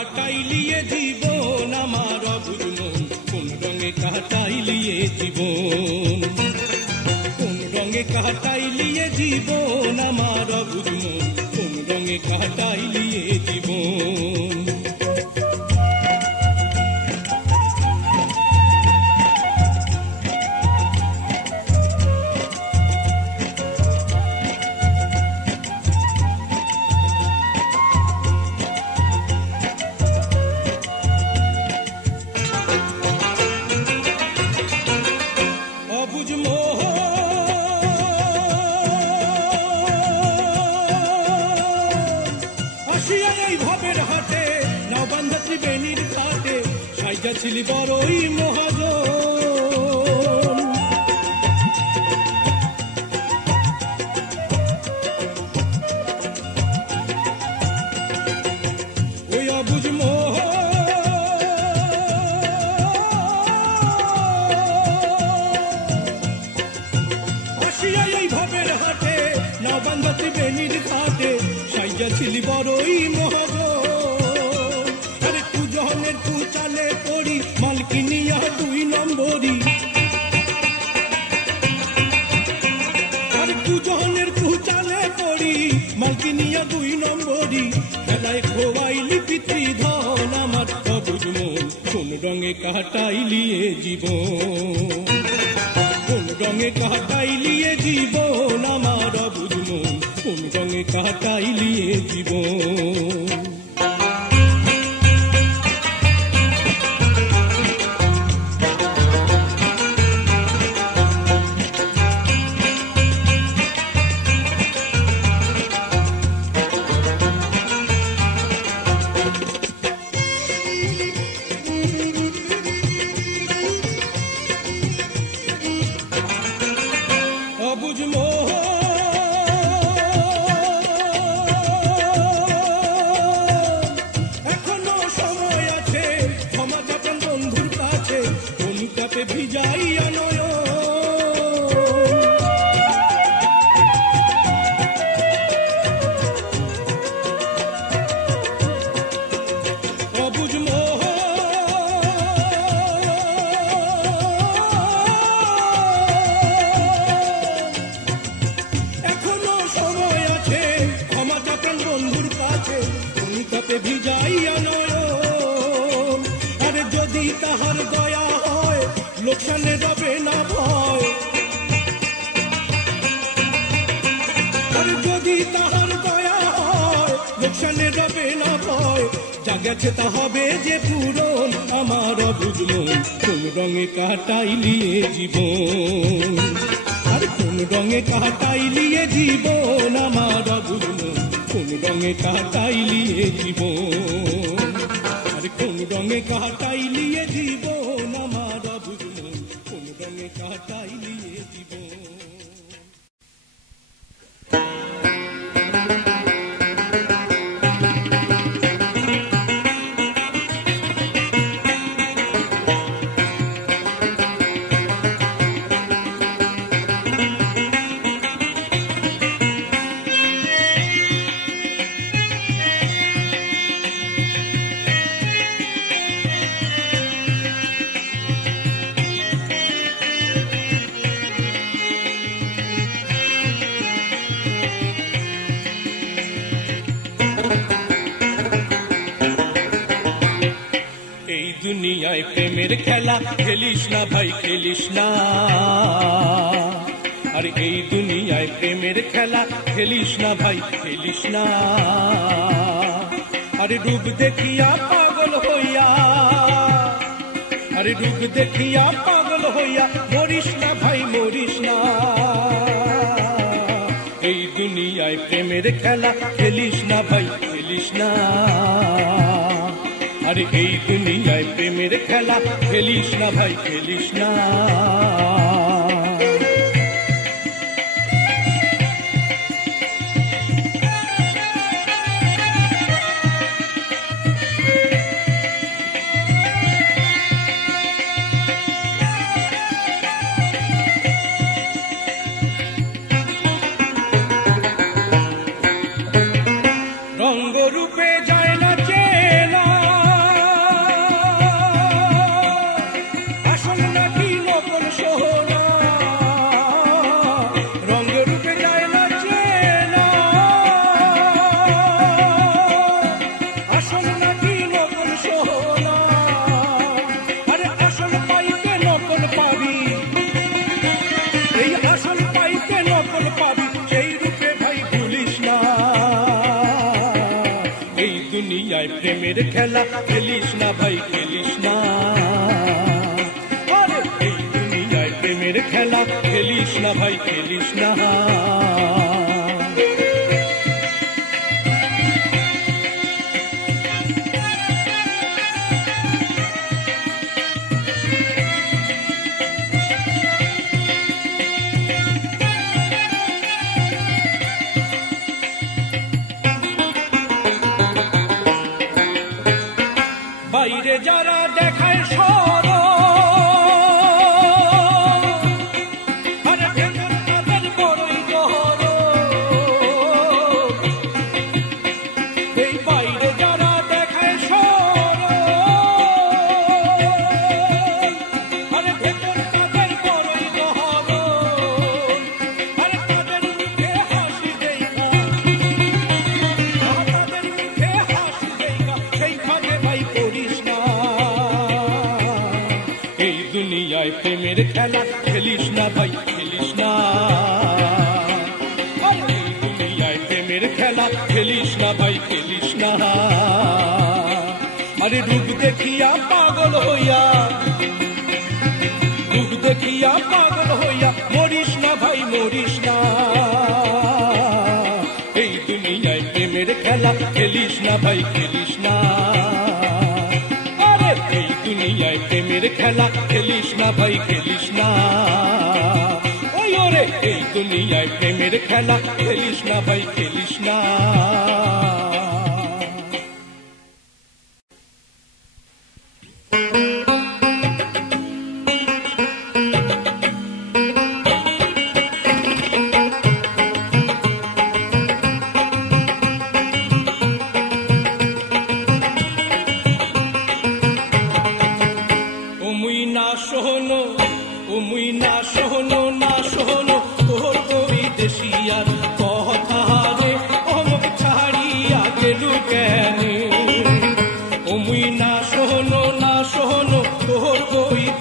কাটাইলিয়ে জীবন আমার অবুঝ মন, কোন রঙে কাটাইলিয়ে জীবন, কোন রঙে কাটাইলিয়ে জীবন আমার অবুঝ মন, কোন রঙে কাটাইলিয়ে জীবন। ছিলি বড়ই মহাজন, ওই অবুঝ মোহ আসিয়া এই ভবের হাটে, নাও বান্ধা ত্রিবেণীর ঘাটে, সাইজা ছিলি বড়ই মহাজন। মালকিনিয়া দুই নম্বরী, আর দুজনের চালে পড়ি, মালকিনিয়া দুই নম্বরী, খেলায় খোয়াইলি পিতৃধন আমার অবুঝ মন, কোন রঙে কাটাইলিয়ে জীবন, কোন রঙে কাটাইলিয়ে জীবন আমার অবুঝ মন, কোন রঙে কাটাইলিয়ে জীবন। লোকসানে রবে না ভয়, আর যদি তাহার দয়া হয় লোকসানে রবে না ভয়, যা গেছে তা হবে যে পূরণ আমার অবুঝ মন, কোন রঙে কাটাইলিয়ে জীবন, আর কোন রঙে কাটাইলিয়ে জীবন আমার অবুঝ মন, কোন রঙে কাটাইলিয়ে জীবন, আর কোন রঙে কাটাইলিয়ে জীবন আমার অবুঝ মন, কোন রঙে কাটাইলিয়ে জীবন। দুনিয়ায় প্রেমের খেলা খেলিস না ভাই, খেলিস না, আর এই দুনিয়ায় প্রেমের খেলা খেলিস না ভাই, খেলিস না, আরে রূপ দেখিয়া পাগল হইয়া, আরে রূপ দেখিয়া পাগল হইয়া মরিস না ভাই, মরিস না, এই দুনিয়ায় প্রেমের খেলা খেলিস না ভাই, খেলিস না, আরে এই দুনিয়ায় প্রেমের খেলা খেলিস না ভাই, খেলিস না। রঙ্গরূপে যায় না চেনা, দুনিয়ায় প্রেমের খেলা খেলিস না ভাই খেলিস না, আরে এই দুনিয়ায় প্রেমের খেলা খেলিস না ভাই খেলিস না। বাইরে যারা দেখায় সরল, আরে ভেতর তাদের বড়ই গহরল। এই বাইরে যারা দেখায় সরল, আরে ভেতর তাদের বড়ই গহরল। আরে তাদের মুখে হাসি দেখা, তাদের মুখে হাসি দেখা, সেই ভাগে ভাই করিস না। এই দুনিয়ায় প্রেমের খেলা খেলিস না ভাই খেলিস না, এই দুনিয়ায় প্রেমের খেলা খেলিস না ভাই খেলিস না। আরে রূপ দেখিয়া পাগল হইয়া, রূপ দেখিয়া পাগল হইয়া মরিস না ভাই মরিস না। এই দুনিয়ায় প্রেমের খেলা খেলিস না ভাই খেলিস না, আরে এই দুনিয়ায় প্রেমের খেলা খেলিস না ভাই খেলিস না। ওই ওরে এই দুনিয়ায় প্রেমের খেলা খেলিস না ভাই খেলিস না।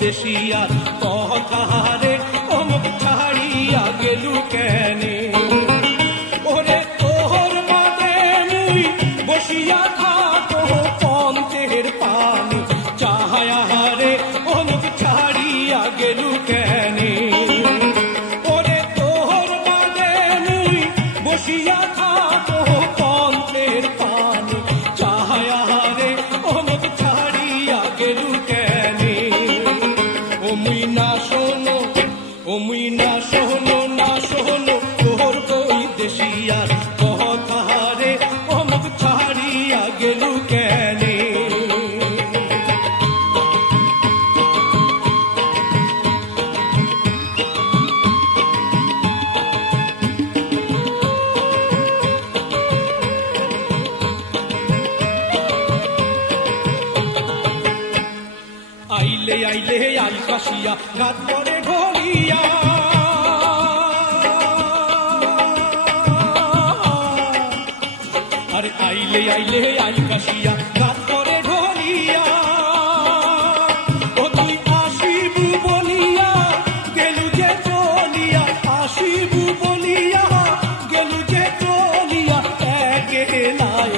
দেশিয়ার কথা রে অমুক ছাড়িয়া গেলু কেনে, ওরে তোর বাদে মুই বসিয়া থাকো পন্থের পানি চাহায়া রে অমুক ছাড়িয়া গেলু কেনে। ওরে তোর বাদে মুই বসিয়া থাকো পন্থের পানি চাহায়া রে অমুক ছাড়িয়া গেলু কেনে। মুই না শোনো, ও মুই না শোনো না শোনো তোর কই দেশিয়ার কথা রে অমুক ছাড়িয়া গেলু কেনে। আইলে আইলে আল কাশিয়া রাত পরে ঘরিয়া, আরে আইলে আইলে আল কাশিয়া রাত পরে ঘরিয়া। ও তুই আসিবু বলিয়া গেলু যে চলিয়া, আসিবু বলিয়া গেলু যে চলিয়া, একেলাই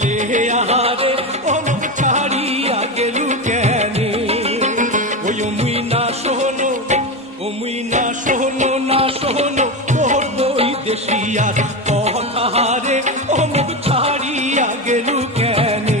লে আহারে অমুক ছাড়িয়া গেলু কেনে। মুই না শোনো, ও মুই না শোনো না শোনো তোর বই দেশিয়ার কথা রে অমুক ছাড়িয়া গেলু কেনে।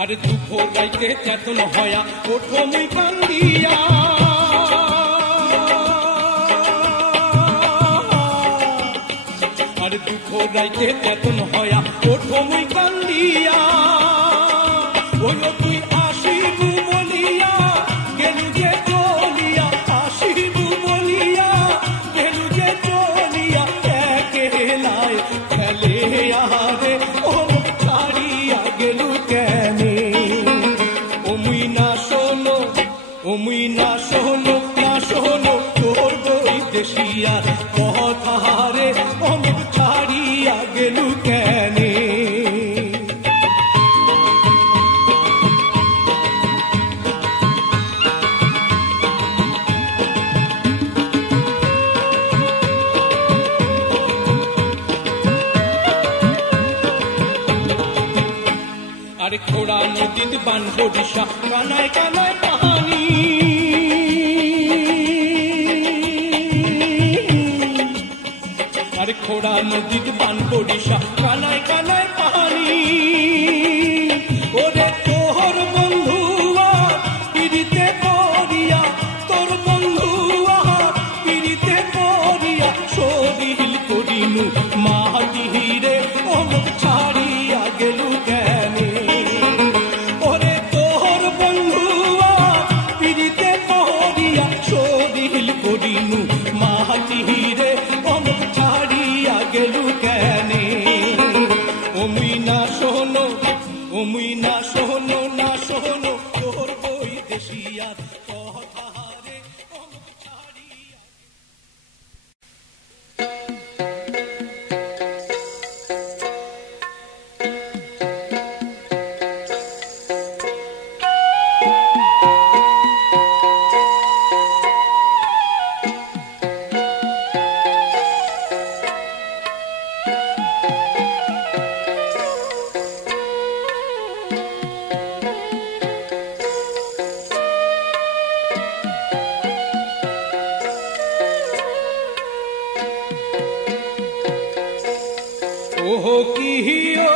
আরে দুঃখ গাইতে চেতন হয়া ওঠো মুই কান্দিয়া, আরে দুঃখ গাইতে চেতন হয়া ওঠো মুই কান্দিয়া। ওই তুই আসিবু বলিয়া গেলু যে চলিয়া, আসিবু বলিয়া গেলু যে চলিয়া, একেলাই খেলে আহারে অমুক ছাড়িয়া গেলু কেনে। ও মুই না শোনো, ও মুই না শোনো না শোনো তোর বই দেশিয়ার কথা রে অমুক ছাড়িয়া গেলু কেনে। পান বরিশা কানায় কানায় পানি আরে খোড়া নদীর পান বরিশা কানায় কানায় পানি ওরে তোর বন্ধু পিড়িতে পড়িয়া তোর বন্ধু পিড়িতে পড়িয়া শরীর করিনু মাটিরে অমুক ছাড়িয়া গেলু কেনে ওরে তোর বন্ধু পিড়িতে পড়িয়া শরীর করিনু মাটিরে অমুক ছাড়িয়া গেলু কেনে ওমুই না শোনো না শোনো তোর বই দেশিয়ার কথা রে অমুক ছাড়িয়া ओहो किहियो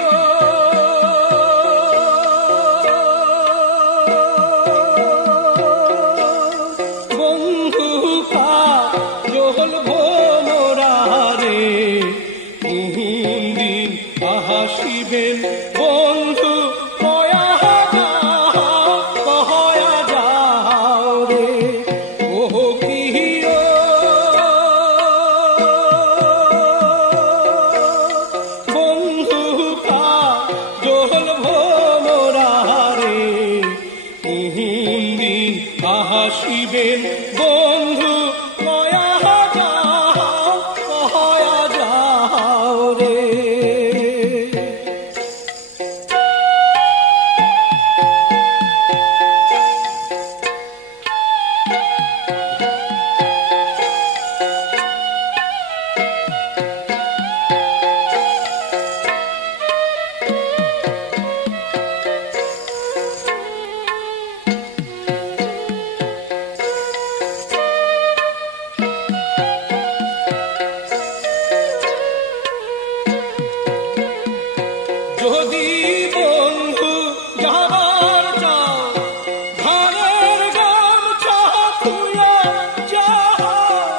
बंधु का जोहल भोमरा रे दिन आहासिबेन बंधु कया जाओ रे ओहो किहियो আসিবেন বন্ধু কয়া যাও রে যদি বন্ধু যাবার চাও ঘরের গামছা খুলে যাও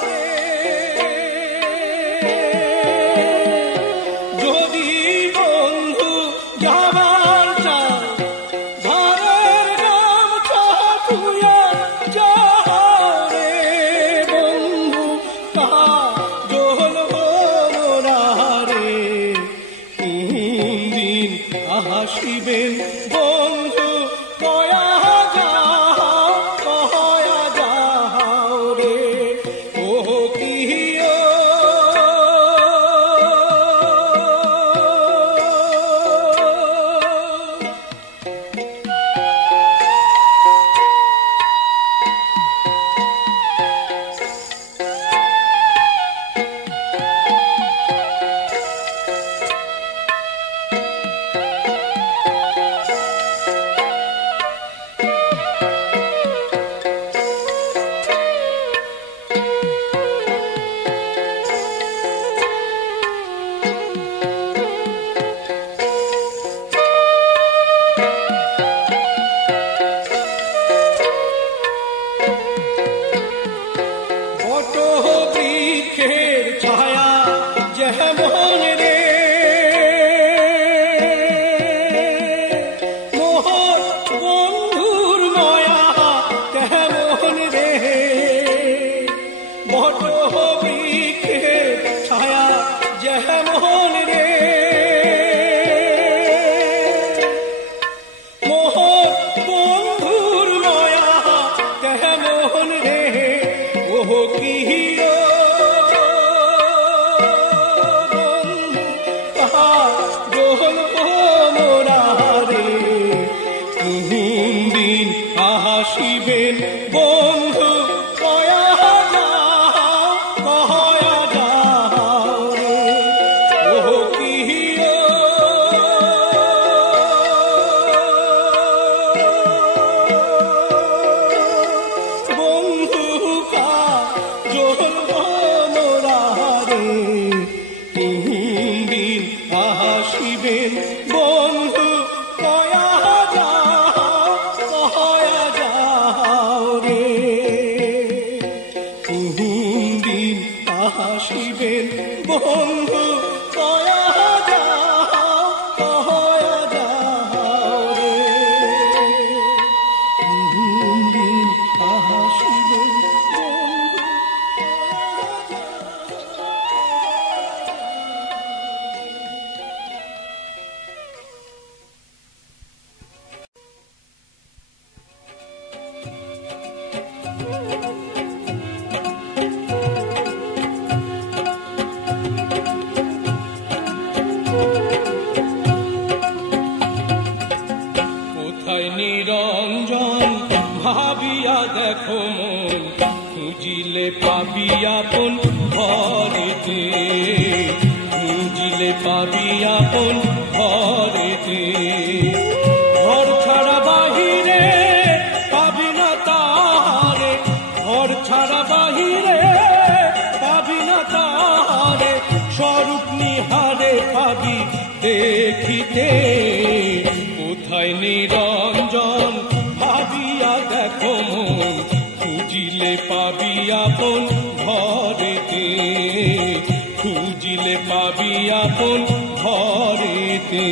রে যদি বন্ধু যাবার চাও ঘরের গামছা খুলে যাও রে বন্ধু কাহা জোহল মোরা রে আসিবেন বন্ধু কয়া যাও রে ওহো কিহিও বৃক্ষের ছায়া যেমন রে মোহর বন্ধুর মায়া তেমন রে বট বৃক্ষের ছায়া যেমন রে মোহর বন্ধুর মায়া তেমন রে ওহো কিহিও জোহল মোরা রে দিন আসিবেন বন্ধু কয়া যাও রে ওহো কিহিও ভাবিয়া দেখো মন, খুঁজিলে পাবি আপন ঘরেতে, খুঁজিলে পাবি আপন ঘরেতে। ঘর ছাড়া বাহিরে পাবি না তাহারে, ঘর ছাড়া বাহিরে পাবি না তাহারে, স্বরূপ নিহারে পাবি দেখিতে। কোথায় নিরঞ্জন ভাবিয়া দেখো মন, খুঁজিলে পাবি আপন ঘরেতে, খুঁজিলে পাবি আপন ঘরেতে।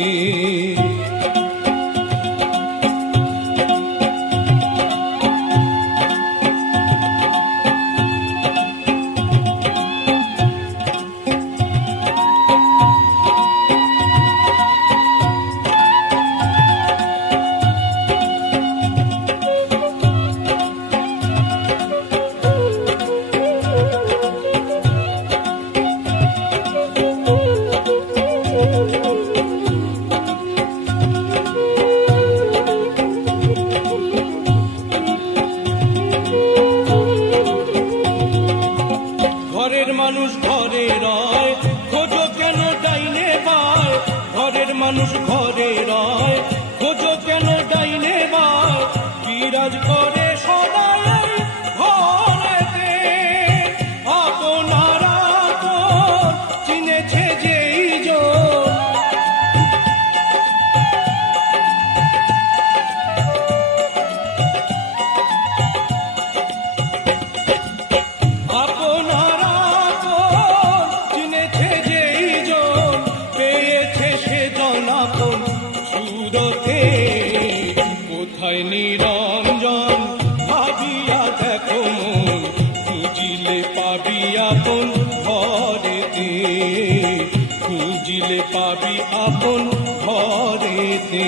ঘরের মানুষ ঘরে রয়, খোঁজো কেন ডাইনে বায়, ঘরের মানুষ ঘরে রয়, খোঁজো কেন ডাইনে বায়, বিরাজ করে সদাই ঘরেতে। আপনারা তো চিনেছে যেই জন, আপনারা তো চিনেছে যেই জন, পেয়েছে সে জন আপন সুরতে। কোথায় নিরঞ্জন ভাবিয়া দেখো মন, খুঁজিলে পাবি আপন ঘরেতে, খুঁজিলে পাবি আপন ঘরেতে।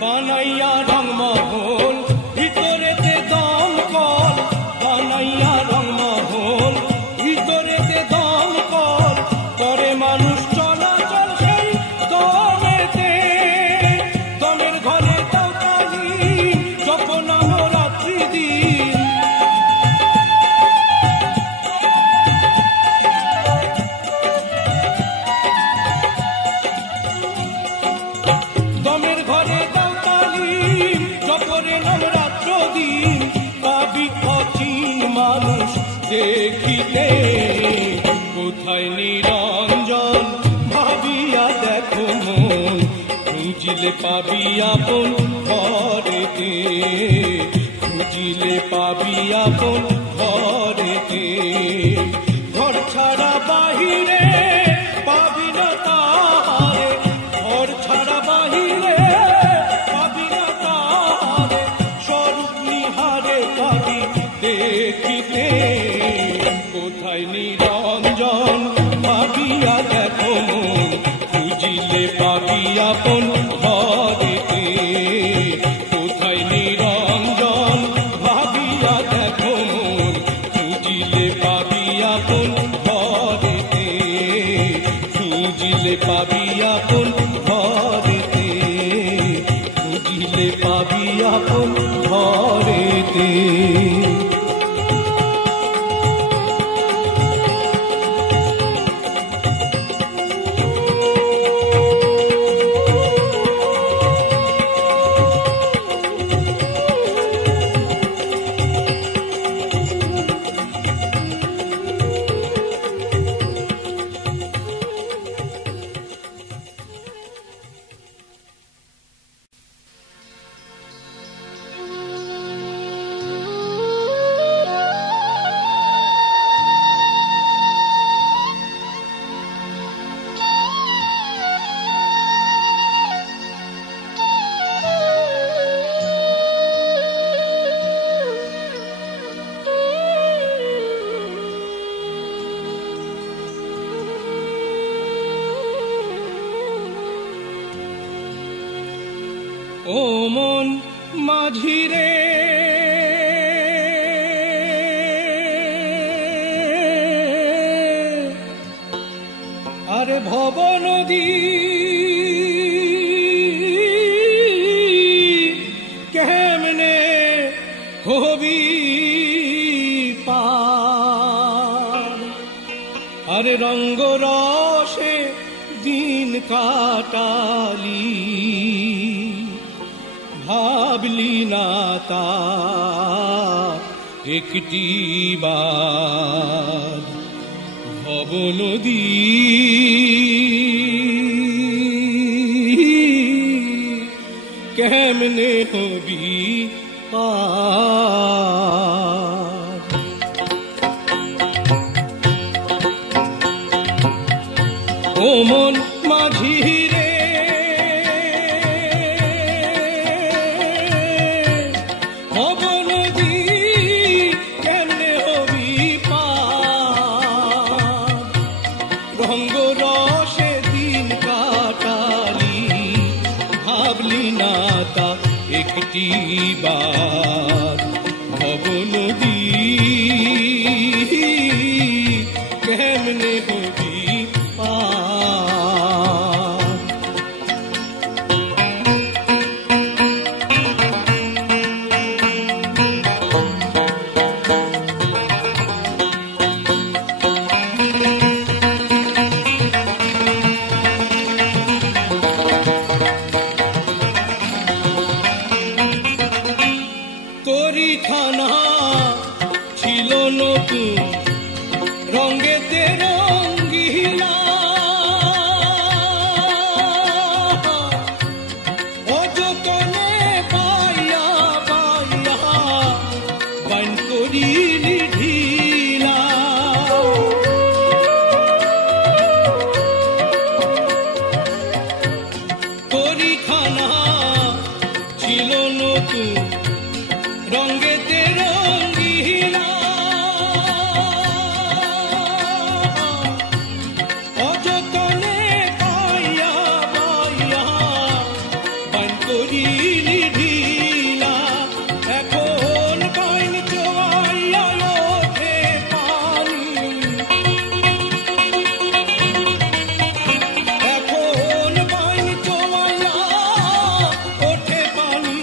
বানাইয়া রংমহল ভিতরেতে দমকল, বানাইয়া রংমহল ভিতরেতে দমকল, করে মানুষ চলাচল সেই দমেতে। দমের ঘরে দাওতালি যখন রাত্রি দিন, দমের ঘরে যপরে নবরাত্র দিন, পাবি অচিন মানুষ দেখিতে। কোথায় নিরঞ্জন ভাবিয়া দেখো মন, খুঁজিলে পাবি আপন ঘরেতে, খুঁজিলে পাবি আপন ঘরেতে। ঘর ছাড়া বাহিরে পাবি না তাহারে, ঘর ছাড়া বাহিরে পাবি না তাহারে, স্বরূপ নিহারে পাবি দেখিতে। কোথায় নিরঞ্জন ভাবিয়া দেখো মন, খুঁজিলে পাবি আপন ঘরেতে, কোথায় নিরঞ্জন ভাবিয়া দেখো মন, খুঁজিলে পাবি আপন ঘরেতে, খুঁজিলে পাবি আপন ঘরেতে, খুঁজিলে পাবি আপন ঘরেতে। ও মন মাঝিরে আরে ভব নদী কেমনে হবি পার আরে রঙ্গ রসে দিন কাটালি ভাবলি না তা একটি বার ভব নদী কেমনে হবি পার ও মন মাঝি রে ভব নদী কেমনে হবি পার রঙ্গ রসে দিন কাটালি ভাবলি না তা একটি বার ভব নদী কেমনে হবি তরিখানা ছিল নতুন রঙেতে রঙ্গিলা অযতনে পাইয়া পাইয়া বাইন করিলি ঢিলা তরিখানা ছিল নতুন রঙ্গেতে রঙ্গিলা অযতনে পাইয়া পাইয়া বাইন করিলি ঢিলা এখন বাইন চোয়াইয়া ওঠে পানি এখন বাইন চোয়াইয়া ওঠে পানি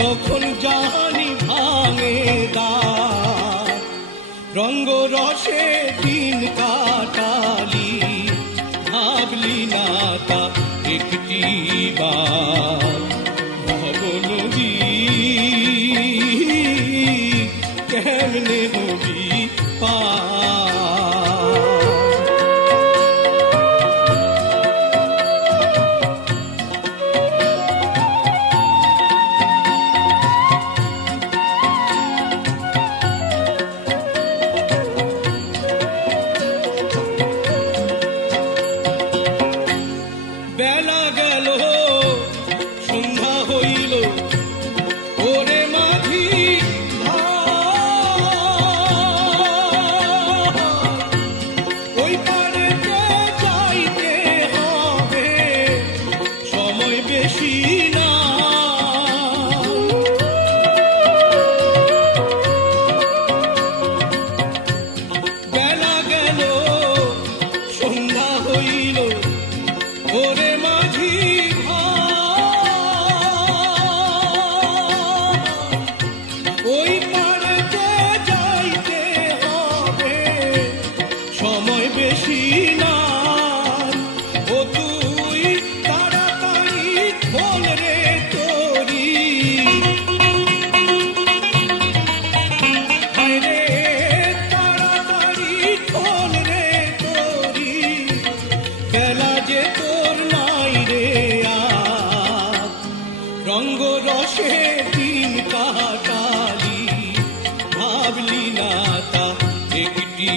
কখন জানি ভাঙে দ্বার রঙ্গ রসে দিন কাটালি ভাবলি না তা একটি বার ভব নদী কেমনে হবি পার বেলা গেল সন্ধ্যা হইল ওরে মাঝি ওই পারেতে যাইতে হবে সময় বেশি না বেলা গেল সন্ধ্যা হইল ওরে মাঝি ওই পারেতে যাইতে হবে সময় বেশি না ও তুই তাড়াতাড়ি খোল রে তোরি রে তাড়াতাড়ি খোল রে তোরি বেলা যে তোর নাই রে রঙ্গ রসে দিন কাটালি ভাবলি না তা একটি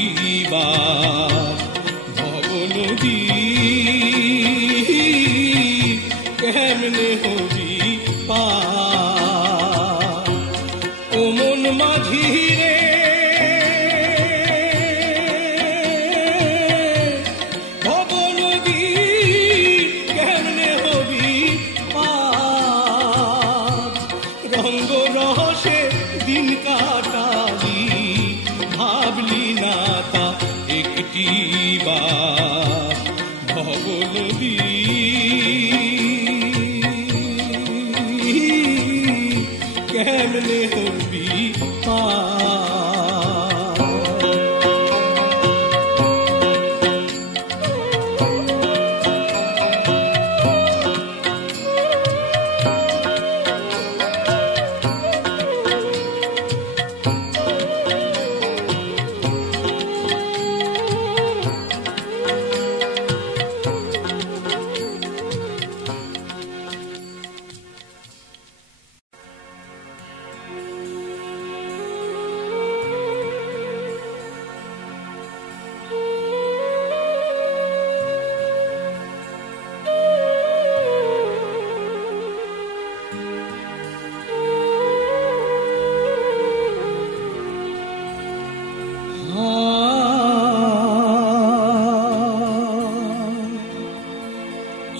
বার ভব নদী কেমনে হবি পার ও মন মাঝি রে ভব নদী কেমনে হবি পার সৃষ্টি বা ভবনদী কেমনে হবি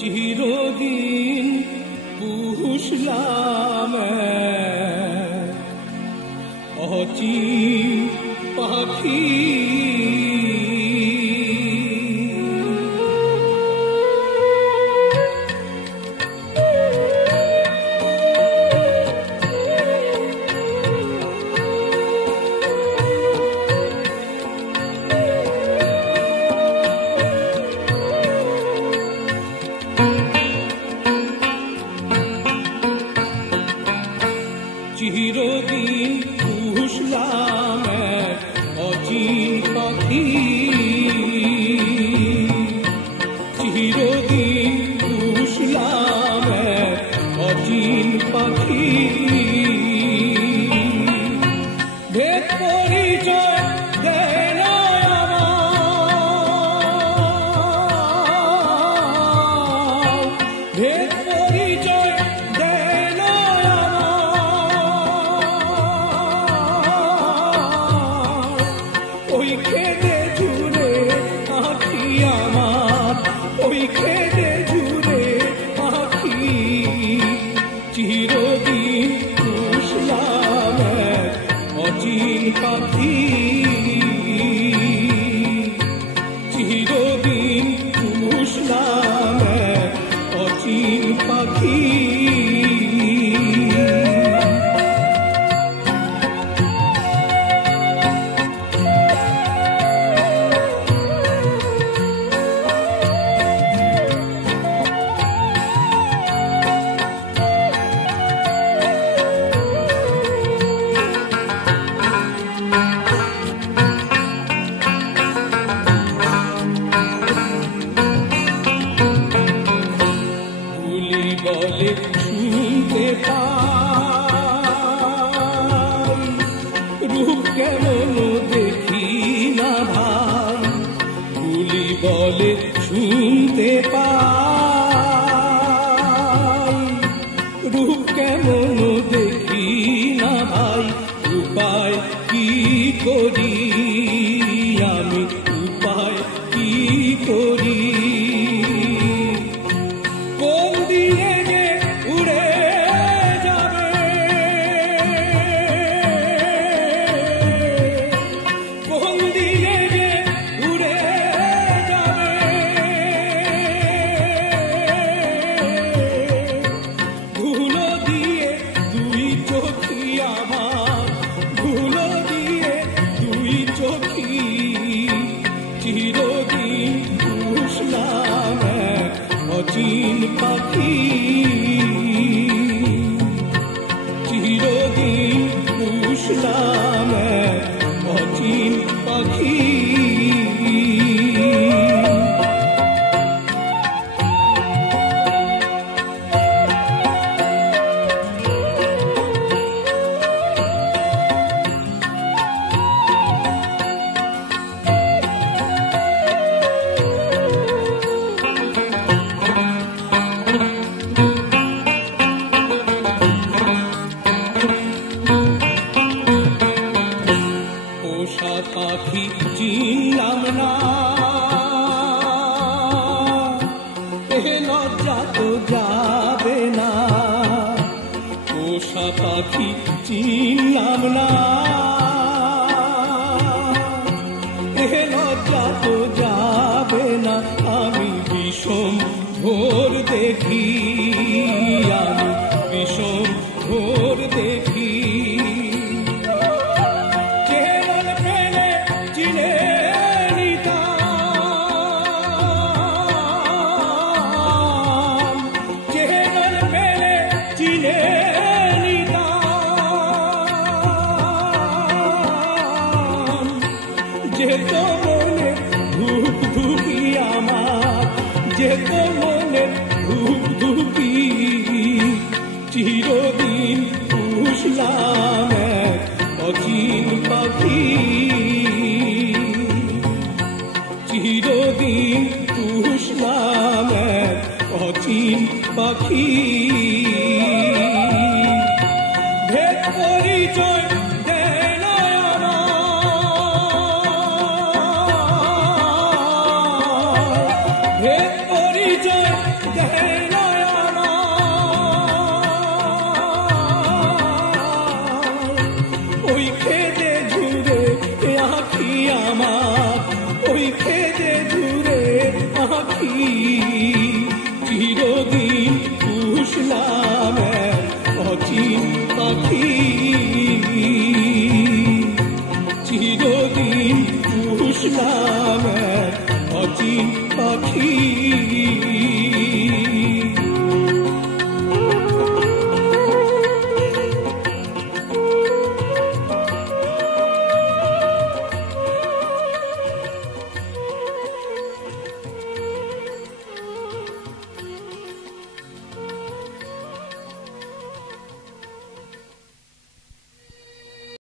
চিরদিন পুষলাম অচিন পাখি চিরদিন পুষলাম অচিন পাখি চিরদিন পুষলাম অচিন পাখি ভেদ পরিচয় দেয় না আমার ভেদ পরিচয় দেয় না ওই খেতে জুড়ে আখি আমার ওই খেতে জুড়ে আখি চিরদিন পুষলাম অচিন পাখি চিরদিন পুষলাম অচিন পাখি বলে শুনতে পাই রূপ কেমন দেখি না ভাই গুলি বলে শুনতে পাই রূপ কেমন দেখি না ভাই উপায় কি করি আমি উপায় কি করি চিরদিন পুষলাম অচিন পাখি চিরদিন পুষলাম অচিন পাখি পাখি চিনলাম না এ লজ্জা তো যাবে না পোষা পাখি চিনলাম না এ লজ্জা তো ঘোর দেখি, আমি বিষম ঘোর দেখি। চেরল পেলে চিনে নিতাম, চেরল পেলে চিনে নিতাম। যেত মনে ধূপ ধুপি আমার, যেত মনে ধূপ ধুপি, চিরদিন পুষলাম এক অচিন পাখি, চিরদিন পুষলাম এক অচিন পাখি। ভেদ পরিচয় দেয় না আমার, ভেদ পরিচয় দেয় না আমার। ওই খেতে ঝুরে আঁখি আমার, ওই খেতে ঝুরে আঁখি, চিরদিন পুষলাম এক অচিন পাখি, চিরদিন পুষলাম এক অচিন পাখি।